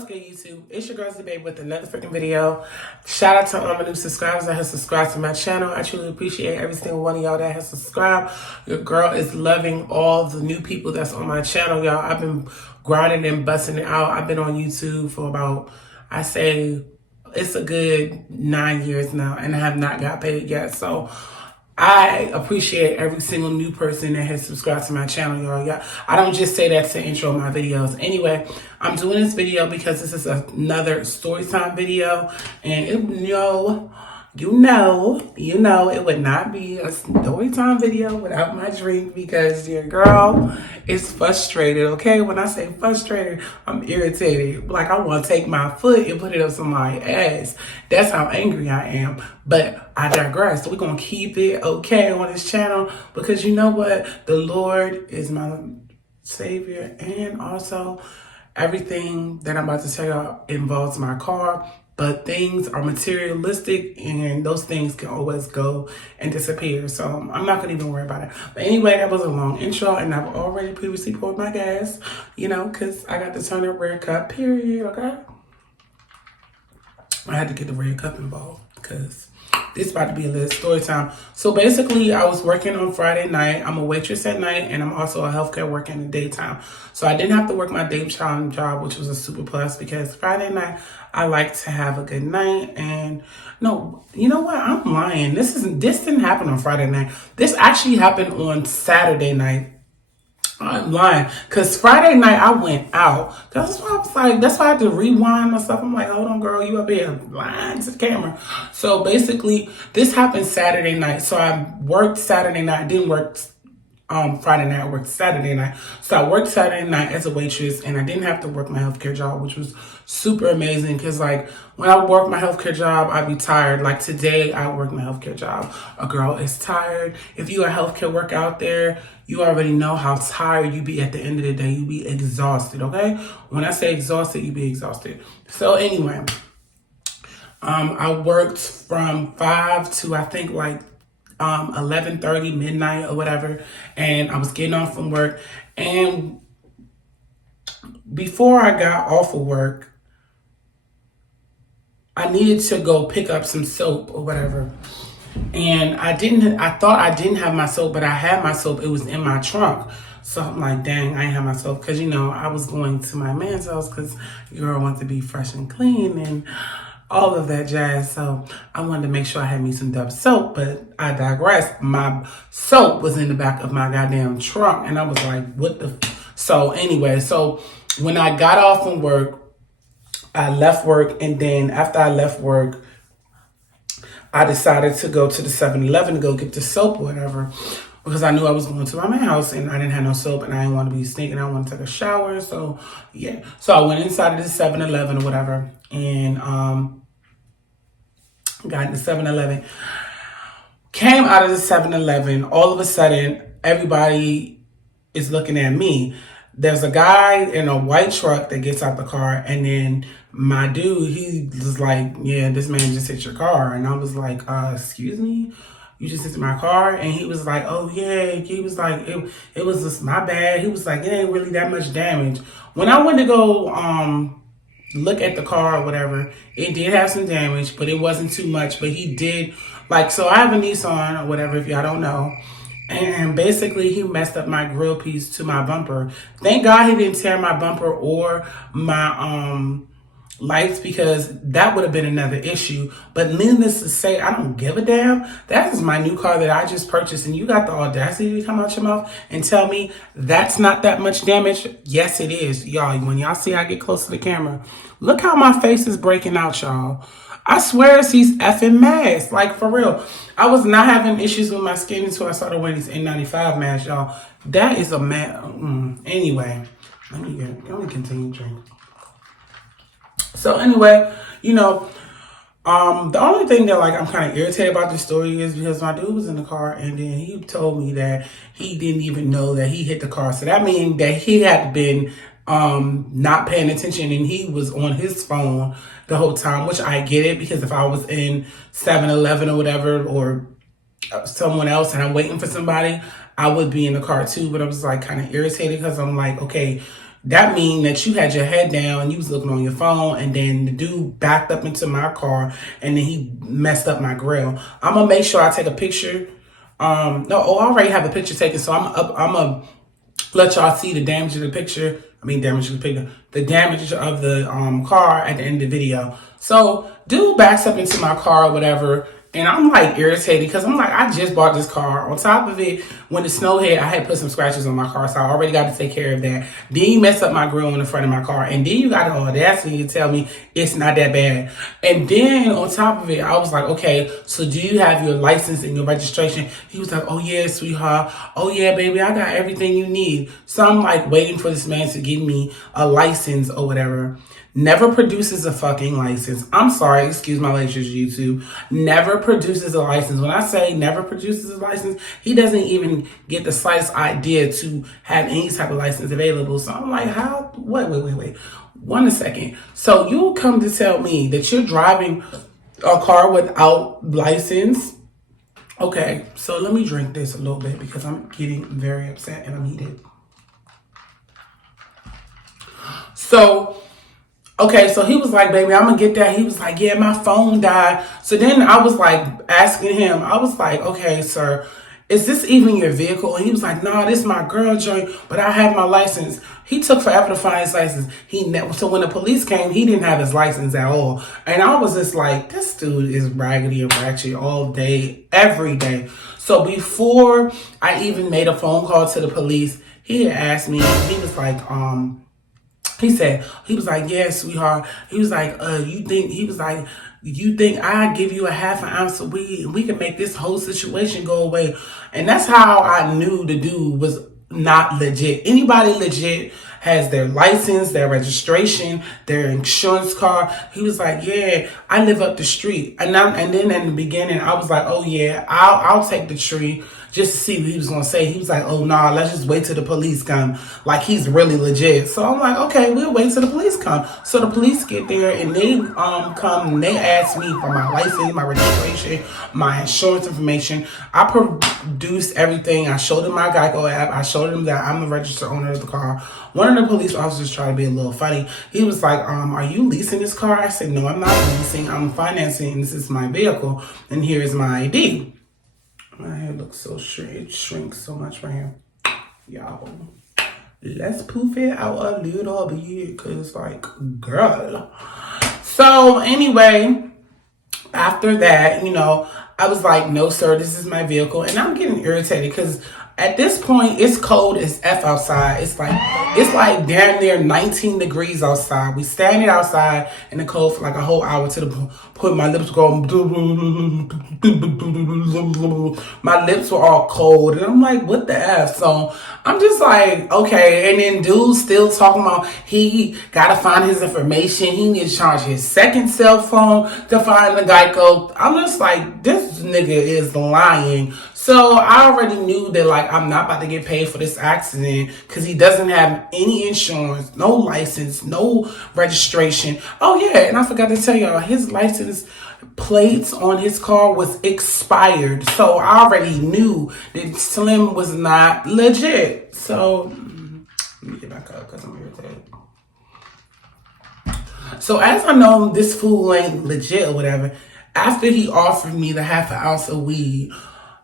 What's good, YouTube? It's your girls, Babe, with another freaking video. Shout out to all my new subscribers that have subscribed to my channel. I truly appreciate every single one of y'all that has subscribed. Your girl is loving all the new people that's on my channel, y'all. I've been grinding and busting it out. I've been on YouTube for about, I say, it's a good 9 years now, and I have not got paid yet. So I appreciate every single new person that has subscribed to my channel, y'all. Yeah, I don't just say that to intro my videos. Anyway, I'm doing this video because this is another story time video, and you know, it would not be a story time video without my drink because your girl is frustrated, okay? When I say frustrated, I'm irritated. Like I want to take my foot and put it up somebody's ass. That's how angry I am. But I digress. We're going to keep it okay on this channel because you know what? The Lord is my Savior, and also everything that I'm about to tell y'all involves my car. But things are materialistic and those things can always go and disappear. So I'm not going to even worry about it. But anyway, that was a long intro, and I've already previously poured my gas, you know, because I got to turn a red cup, period, okay? I had to get the red cup involved because this is about to be a little story time. So basically, I was working on Friday night. I'm a waitress at night, and I'm also a healthcare worker in the daytime. So I didn't have to work my daytime job, which was a super plus because Friday night, I like to have a good night. And no, you know what? I'm lying. This didn't happen on Friday night. This actually happened on Saturday night. I'm lying, because Friday night I went out. That's why I was like, that's why I had to rewind myself. I'm like, hold on, girl, you up here lying to the camera. So basically, this happened Saturday night. So I worked Saturday night. I didn't work Friday night. I worked Saturday night. So I worked Saturday night as a waitress, and I didn't have to work my healthcare job, which was super amazing. Because like when I work my healthcare job, I'd be tired. Like today, I work my healthcare job. A girl is tired. If you're a healthcare worker out there, you already know how tired you be at the end of the day. You be exhausted, okay? When I say exhausted, you be exhausted. So anyway, I worked from 5 to I think like 11:30 midnight or whatever, and I was getting off from work. And before I got off of work, I needed to go pick up some soap or whatever. And I thought I didn't have my soap, but I had my soap. It was in my trunk. So I'm like, dang, I ain't have my soap. Because, you know, I was going to my man's house because your girl wants to be fresh and clean and all of that jazz. So I wanted to make sure I had me some Dove soap, but I digress. My soap was in the back of my goddamn trunk. And I was like, what the? So anyway, so when I got off from work, I left work. And then after I left work, I decided to go to the 7-Eleven to go get the soap or whatever because I knew I was going to my man's house and I didn't have no soap and I didn't want to be stinking. I wanted to take a shower. So, yeah. So I went inside of the 7-Eleven or whatever and got in the 7-Eleven. Came out of the 7-Eleven. All of a sudden, everybody is looking at me. There's a guy in a white truck that gets out the car, and then my dude, he was like, yeah, this man just hit your car. And I was like, excuse me? You just hit my car? And he was like, oh, yeah. He was like, it was just my bad. He was like, it ain't really that much damage. When I went to go look at the car or whatever, it did have some damage, but it wasn't too much. But he did, like, so I have a Nissan or whatever, if y'all don't know. And basically, he messed up my grill piece to my bumper. Thank God he didn't tear my bumper or my lights because that would have been another issue. But needless to say, I don't give a damn. That is my new car that I just purchased. And you got the audacity to come out your mouth and tell me that's not that much damage? Yes, it is. Y'all, when y'all see I get close to the camera, look how my face is breaking out, y'all. I swear it's these effing masks. Like, for real. I was not having issues with my skin until I started wearing these N95 masks, y'all. That is a mask. Anyway, let me continue drinking. So anyway, you know, the only thing that like I'm kind of irritated about this story is because my dude was in the car and then he told me that he didn't even know that he hit the car. So that means that he had been not paying attention and he was on his phone the whole time, which I get it because if I was in 7-Eleven or whatever or someone else and I'm waiting for somebody, I would be in the car too. But I was like kind of irritated because I'm like, okay, that mean that you had your head down and you was looking on your phone, and then the dude backed up into my car and then he messed up my grill. I'm gonna make sure I take a picture. I already have a picture taken, so I'm gonna let y'all see the damage of the picture. The damage of the car at the end of the video. So dude backs up into my car or whatever, and I'm like irritated because I'm like, I just bought this car. On top of it, when the snow hit, I had put some scratches on my car, so I already got to take care of that. Then you mess up my grill in the front of my car, and then you got the audacity to tell me it's not that bad. And then on top of it, I was like, okay, so do you have your license and your registration? He was like, oh yeah, sweetheart. Oh yeah, baby, I got everything you need. So I'm like waiting for this man to give me a license or whatever. Never produces a fucking license. I'm sorry, excuse my language, YouTube. Never produces a license. When I say never produces a license, he doesn't even get the slightest idea to have any type of license available. So I'm like, how? Wait. 1 second. So you come to tell me that you're driving a car without license? Okay, so let me drink this a little bit because I'm getting very upset and I'm heated. Okay, so he was like, baby, I'm gonna get that. He was like, yeah, my phone died. So then I was like asking him, I was like, okay, sir, is this even your vehicle? And he was like, no, this is my girl joint, but I have my license. He took forever to find his license. So when the police came, he didn't have his license at all. And I was just like, this dude is raggedy and ratchet all day, every day. So before I even made a phone call to the police, he had asked me, he was like, he was like, yeah, sweetheart. He was like, you think I give you a half an ounce of weed and we can make this whole situation go away? And that's how I knew the dude was not legit. Anybody legit has their license, their registration, their insurance card. He was like, yeah, I live up the street. And then in the beginning, I was like, oh yeah, I'll take the tree just to see what he was going to say. He was like, oh nah, let's just wait till the police come. Like he's really legit. So I'm like, okay, we'll wait till the police come. So the police get there and they come and they ask me for my license, my registration, my insurance information. I produced everything. I showed them my Geico app. I showed them that I'm the registered owner of the car. One of the police officers tried to be a little funny. He was like, are you leasing this car? I said, no, I'm not leasing. I'm financing. This is my vehicle. And here is my ID. My hair looks so straight. It shrinks so much right here. Y'all, let's poof it out a little bit because, like, girl. So, anyway, after that, I was like, no, sir, this is my vehicle. And I'm getting irritated because at this point, it's cold as F outside. It's like damn near 19 degrees outside. We standing outside in the cold for like a whole hour to the point my lips going. My lips were all cold. And I'm like, what the F? So I'm just like, okay. And then dude's still talking about he got to find his information. He needs to charge his second cell phone to find the Geico. I'm just like, this nigga is lying. So I already knew that, like, I'm not about to get paid for this accident because he doesn't have any insurance, no license, no registration. Oh, yeah, and I forgot to tell y'all, his license plates on his car was expired. So I already knew that Slim was not legit. So let me get back up because I'm irritated. So as I know this fool ain't legit or whatever, after he offered me the half an ounce of weed,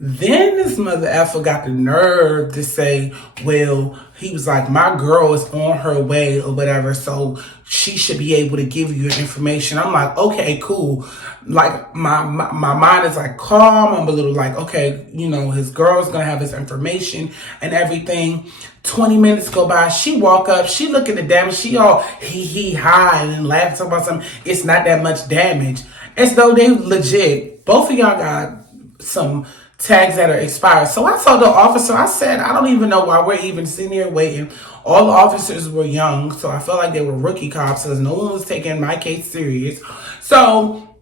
then this mother effer got the nerve to say, well, he was like, my girl is on her way or whatever, so she should be able to give you your information. I'm like, okay, cool. Like, my mind is like calm. I'm a little like, okay, his girl's gonna have his information and everything. 20 minutes go by. She walk up. She look at the damage. She all he high and laughs about something. It's not that much damage. As though they legit. Both of y'all got some tags that are expired. So I told the officer, I said, I don't even know why we're even sitting here waiting. All the officers were young, so I felt like they were rookie cops because no one was taking my case serious. So,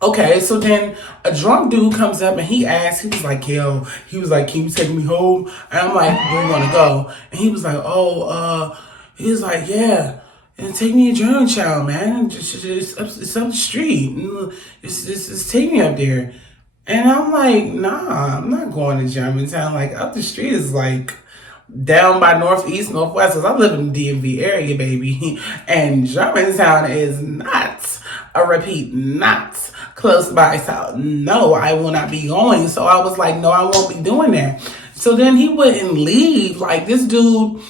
okay, so then a drunk dude comes up and he asked, he was like, can you take me home? And I'm like, where you want to go? And he was like, he was like, yeah. And take me to Germantown, man. It's up the street. Just take me up there. And I'm like, nah, I'm not going to Germantown. Like, up the street is like down by Northeast, Northwest, because I live in the DMV area, baby. And Germantown is not, I repeat, not close by. So no, I will not be going. So I was like, no, I won't be doing that. So then he wouldn't leave. Like this drunk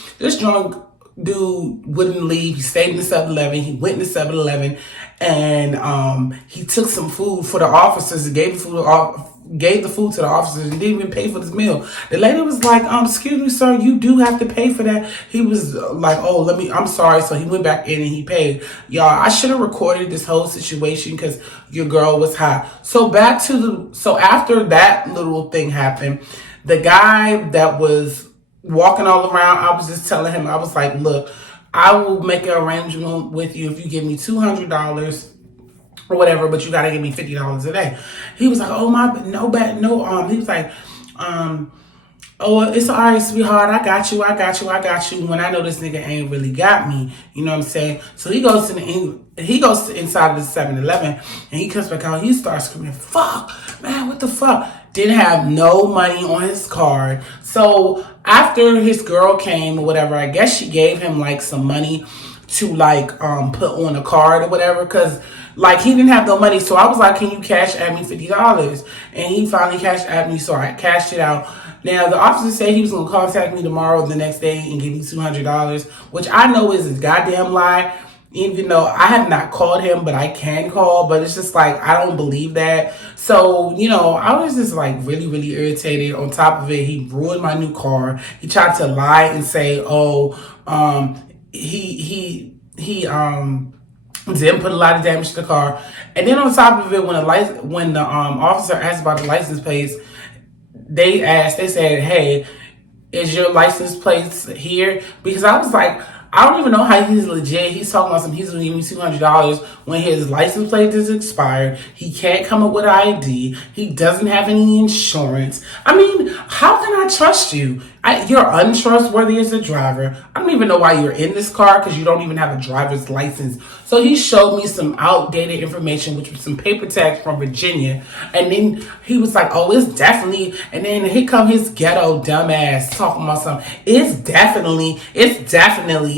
dude wouldn't leave. He stayed in the 7-Eleven. He went in the 7-Eleven, and he took some food for the officers. He gave the food to the officers and didn't even pay for this meal. The lady was like, excuse me, sir, you do have to pay for that. He was like, oh, I'm sorry. So he went back in and he paid. Y'all, I should have recorded this whole situation because your girl was hot. So after that little thing happened, the guy that was walking all around, I was just telling him, I was like, look, I will make an arrangement with you if you give me $200 or whatever, but you gotta give me $50 a day. He was like, oh my, no bad, no, he was like, oh, it's all right, sweetheart, I got you, when I know this nigga ain't really got me, you know what I'm saying? So he goes inside of the 7-Eleven, and he comes back out, he starts screaming, fuck, man, what the fuck? Didn't have no money on his card. So after his girl came or whatever, I guess she gave him like some money to like put on a card or whatever, because like he didn't have no money. So I was like, can you cash at me $50? And he finally cashed at me, so I cashed it out. Now the officer said he was gonna contact me tomorrow or the next day and give me $200, which I know is a goddamn lie. Even though I have not called him, but I can call, but it's just like, I don't believe that. So, I was just like really, really irritated. On top of it, he ruined my new car. He tried to lie and say, oh, he didn't put a lot of damage to the car. And then on top of it, when the officer asked about the license plates, they said, hey, is your license plates here? Because I was like, I don't even know how he's legit. He's talking about he's going to give me $200 when his license plate is expired. He can't come up with an ID. He doesn't have any insurance. I mean, how can I trust you? You're untrustworthy as a driver. I don't even know why you're in this car because you don't even have a driver's license. So he showed me some outdated information, which was some paper tags from Virginia. And then he was like, oh, it's definitely, and then here come his ghetto dumbass talking about something. It's definitely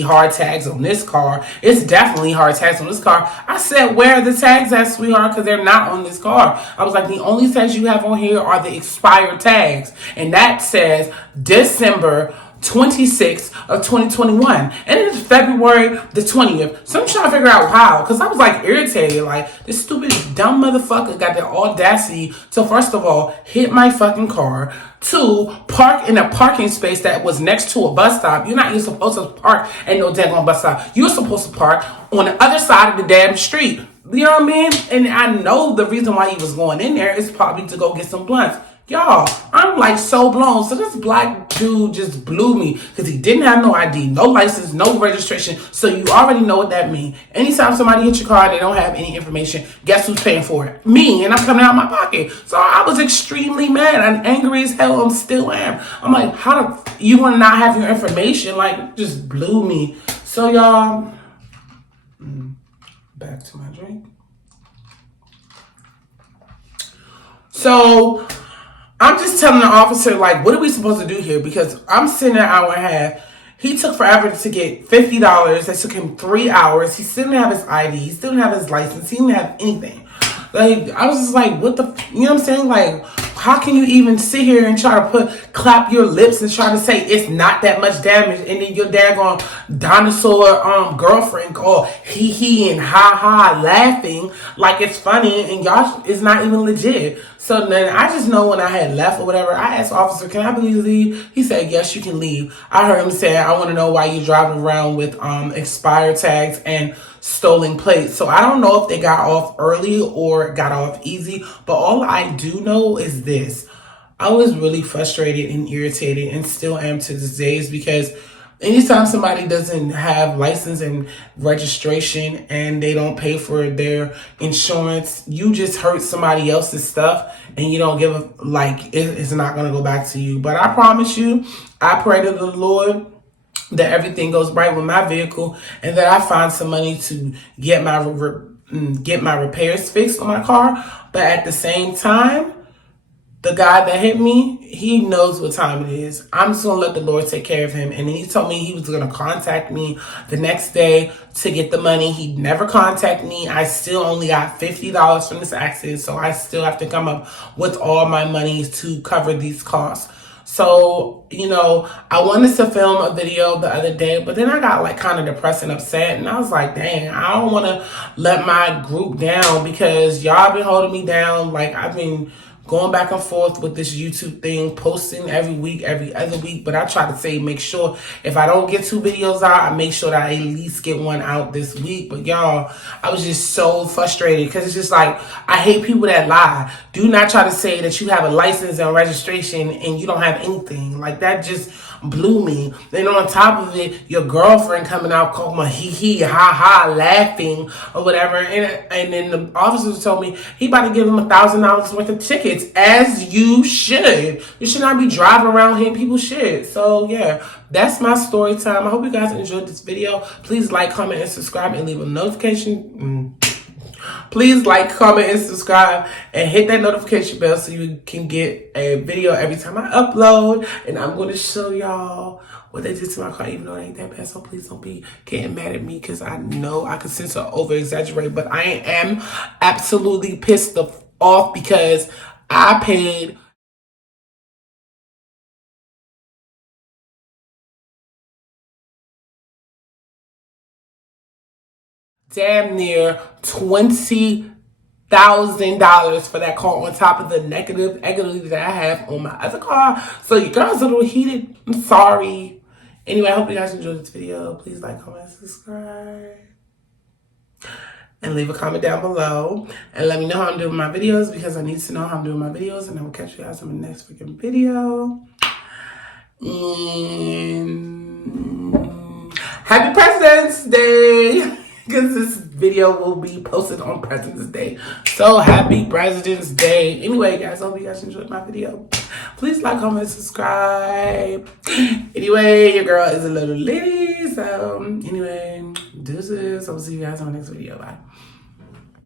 hard tags on this car. It's definitely hard tags on this car. I said, where are the tags at, sweetheart? Because they're not on this car. I was like, the only tags you have on here are the expired tags. And that says December 26th of 2021, and it's February the 20th. So I'm trying to figure out how, because I was like irritated, like this stupid dumb motherfucker got the audacity to, first of all, hit my fucking car, two, park in a parking space that was next to a bus stop. You're not even supposed to park at no daggone bus stop. You're supposed to park on the other side of the damn street. You know what I mean? And I know the reason why he was going in there is probably to go get some blunts. Y'all, I'm like so blown. So this black dude just blew me because he didn't have no ID, no license, no registration. So you already know what that means. Anytime somebody hits your car, they don't have any information. Guess who's paying for it? Me, and I'm coming out of my pocket. So I was extremely mad. I'm angry as hell. I'm still am. I'm like, how do you want to not have your information? Like, just blew me. So y'all, back to my drink. So I'm just telling the officer, like, what are we supposed to do here? Because I'm sitting an hour and a half. He took forever to get $50. That took him 3 hours. He still didn't have his ID. He still didn't have his license. He didn't have anything. Like, I was just like, what the, you know what I'm saying? Like, how can you even sit here and try to clap your lips and try to say it's not that much damage, and then your daggone dinosaur girlfriend or he and ha laughing like it's funny, and y'all is not even legit. So then I just know when I had left or whatever, I asked the officer, can I please leave? He said, yes, you can leave. I heard him say, I want to know why you're driving around with expired tags and stolen plates. So I don't know if they got off early or got off easy, but all I do know is this. I was really frustrated and irritated, and still am to this day, because anytime somebody doesn't have license and registration and they don't pay for their insurance, you just hurt somebody else's stuff and you don't give a, like, it's not going to go back to you. But I promise you, I pray to the Lord that everything goes right with my vehicle and that I find some money to get my repairs fixed on my car. But at the same time, the guy that hit me, he knows what time it is. I'm just gonna let the Lord take care of him. And then he told me he was gonna contact me the next day to get the money. He never contacted me. I still only got $50 from this accident, so I still have to come up with all my money to cover these costs. So, I wanted to film a video the other day, but then I got like kind of depressed and upset. And I was like, dang, I don't want to let my group down because y'all been holding me down. Like, I've been going back and forth with this YouTube thing, posting every week, every other week. But I try to say, make sure if I don't get 2 videos out, I make sure that I at least get one out this week. But y'all, I was just so frustrated because it's just like, I hate people that lie. Do not try to say that you have a license and registration and you don't have anything. Like, that just blew me. Then on top of it, your girlfriend coming out calling my hee ha ha, laughing or whatever, and then the officers told me he about to give him $1,000 worth of tickets, as you should. You should not be driving around hitting people's shit. So yeah, that's my story time. I hope you guys enjoyed this video. Please like, comment, and subscribe, and leave a notification. Please like, comment, and subscribe, and hit that notification bell so you can get a video every time I upload. And I'm going to show y'all what they did to my car, even though it ain't that bad. So please don't be getting mad at me because I know I could sense to over-exaggerate. But I am absolutely pissed off because I paid damn near $20,000 for that car on top of the negative equity that I have on my other car. So your girl's a little heated. I'm sorry. Anyway, I hope you guys enjoyed this video. Please like, comment, subscribe, and leave a comment down below. And let me know how I'm doing my videos because I need to know how I'm doing my videos. And I will catch you guys in the next freaking video. And happy President's Day! Because this video will be posted on President's Day. So happy President's Day. Anyway, guys, I hope you guys enjoyed my video. Please like, comment, subscribe. Anyway, your girl is a little lady. So anyway, deuces. I'll see you guys on the next video. Bye.